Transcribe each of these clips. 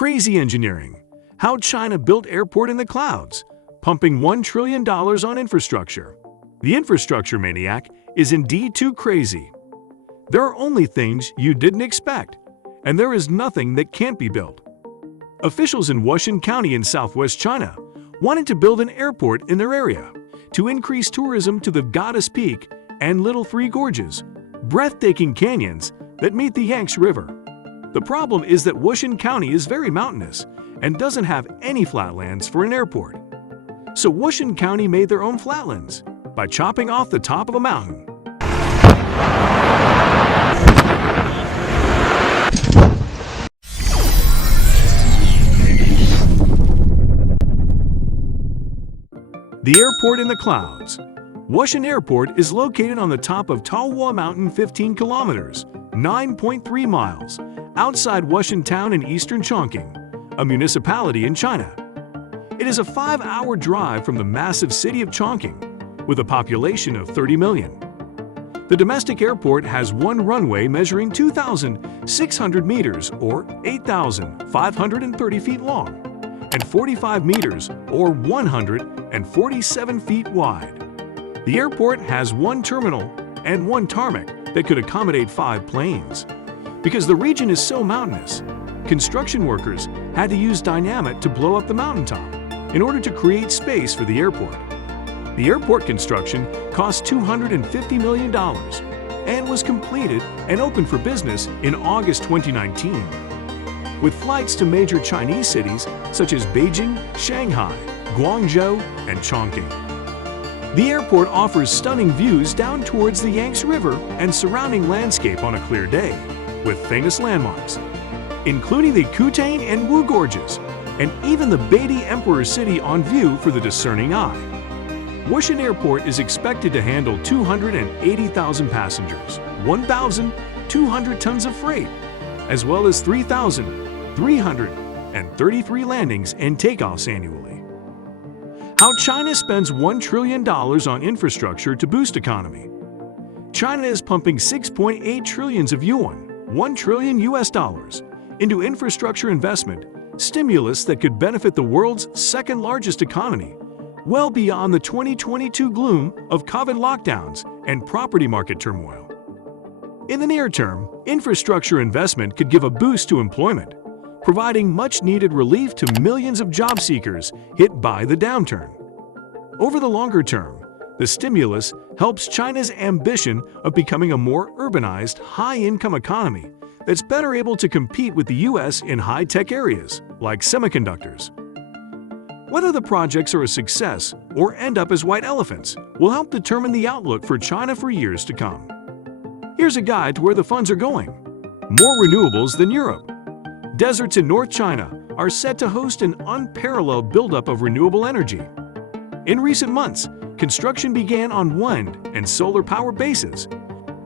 Crazy engineering. How China built airport in the clouds, pumping $1 trillion on infrastructure. The infrastructure maniac is indeed too crazy. There are only things you didn't expect, and there is nothing that can't be built. Officials in Wushan County in southwest China wanted to build an airport in their area to increase tourism to the Goddess Peak and Little Three Gorges, breathtaking canyons that meet the Yangtze River. The problem is that Wushan County is very mountainous and doesn't have any flatlands for an airport. So Wushan County made their own flatlands by chopping off the top of a mountain. The airport in the clouds. Wushan Airport is located on the top of Taohua Mountain 15 kilometers, 9.3 miles, outside Wushan Town in eastern Chongqing, a municipality in China. It is a 5-hour drive from the massive city of Chongqing, with a population of 30 million. The domestic airport has one runway measuring 2,600 meters or 8,530 feet long, and 45 meters or 147 feet wide. The airport has one terminal and one tarmac that could accommodate 5 planes. Because the region is so mountainous, construction workers had to use dynamite to blow up the mountaintop in order to create space for the airport. The airport construction cost $250 million and was completed and opened for business in August 2019. With flights to major Chinese cities such as Beijing, Shanghai, Guangzhou, and Chongqing. The airport offers stunning views down towards the Yangtze River and surrounding landscape on a clear day, with famous landmarks, including the Kutane and Wu Gorges, and even the Beatty Emperor City on view for the discerning eye. Wushan Airport is expected to handle 280,000 passengers, 1,200 tons of freight, as well as 3,333 landings and takeoffs annually. How China spends $1 trillion on infrastructure to boost economy. China is pumping 6.8 trillions of yuan, $1 trillion into infrastructure investment, stimulus that could benefit the world's second largest economy, well beyond the 2022 gloom of COVID lockdowns and property market turmoil. In the near term, infrastructure investment could give a boost to employment, providing much-needed relief to millions of job seekers hit by the downturn. Over the longer term, the stimulus helps China's ambition of becoming a more urbanized, high-income economy that's better able to compete with the U.S. in high-tech areas, like semiconductors. Whether the projects are a success or end up as white elephants will help determine the outlook for China for years to come. Here's a guide to where the funds are going. More renewables than Europe. Deserts in North China are set to host an unparalleled buildup of renewable energy. In recent months, construction began on wind and solar power bases,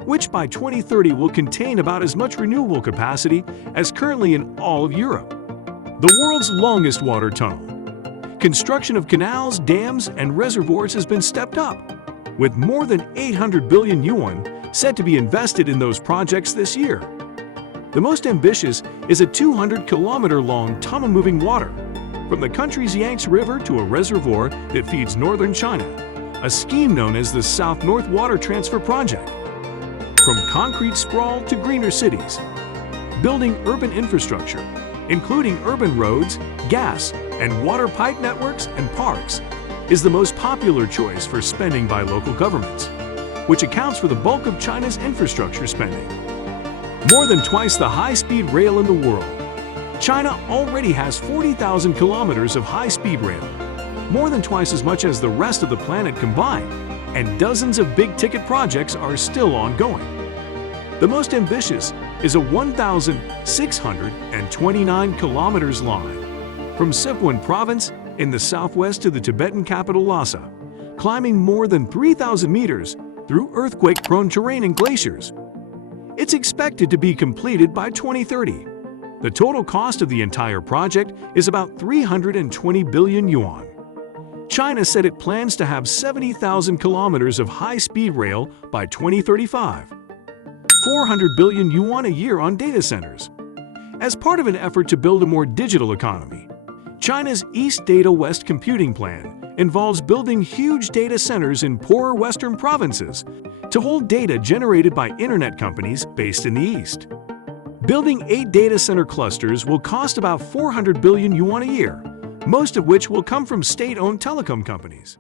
which by 2030 will contain about as much renewable capacity as currently in all of Europe. The world's longest water tunnel. Construction of canals, dams, and reservoirs has been stepped up, with more than 800 billion yuan set to be invested in those projects this year. The most ambitious is a 200-kilometer-long tunnel moving water from the country's Yangtze River to a reservoir that feeds northern China, a scheme known as the South-North Water Transfer Project. From concrete sprawl to greener cities, building urban infrastructure, including urban roads, gas, and water pipe networks and parks, is the most popular choice for spending by local governments, which accounts for the bulk of China's infrastructure spending. More than twice the high-speed rail in the world. China already has 40,000 kilometers of high-speed rail, more than twice as much as the rest of the planet combined, and dozens of big-ticket projects are still ongoing. The most ambitious is a 1,629 kilometers line from Sichuan province in the southwest to the Tibetan capital Lhasa, climbing more than 3,000 meters through earthquake-prone terrain and glaciers. It's expected to be completed by 2030. The total cost of the entire project is about 320 billion yuan. China said it plans to have 70,000 kilometers of high-speed rail by 2035, 400 billion yuan a year on data centers, as part of an effort to build a more digital economy. China's East Data West computing plan involves building huge data centers in poorer Western provinces to hold data generated by internet companies based in the East. Building 8 data center clusters will cost about 400 billion yuan a year, most of which will come from state-owned telecom companies.